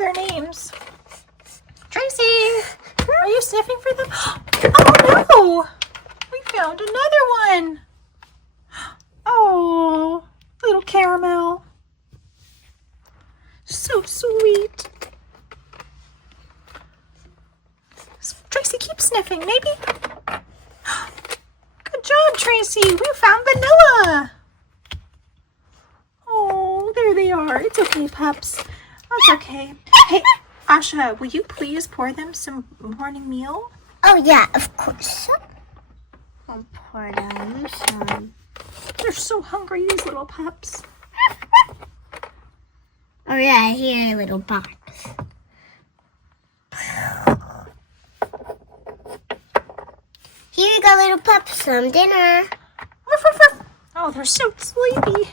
their names. Tracy, are you sniffing for them? Oh no! We found another one. Oh, little Caramel. So sweet. Tracy, keep sniffing, maybe. Good job, Tracy. We found Vanilla. Oh, there they are. It's okay, pups. That's okay. Hey, Asha, will you please pour them some morning meal? Oh, yeah, of course. I'll pour them some. They're so hungry, these little pups. Oh, yeah, here, little box. Here you go, little pup, some dinner. Ruff, ruff, ruff. Oh, they're so sleepy.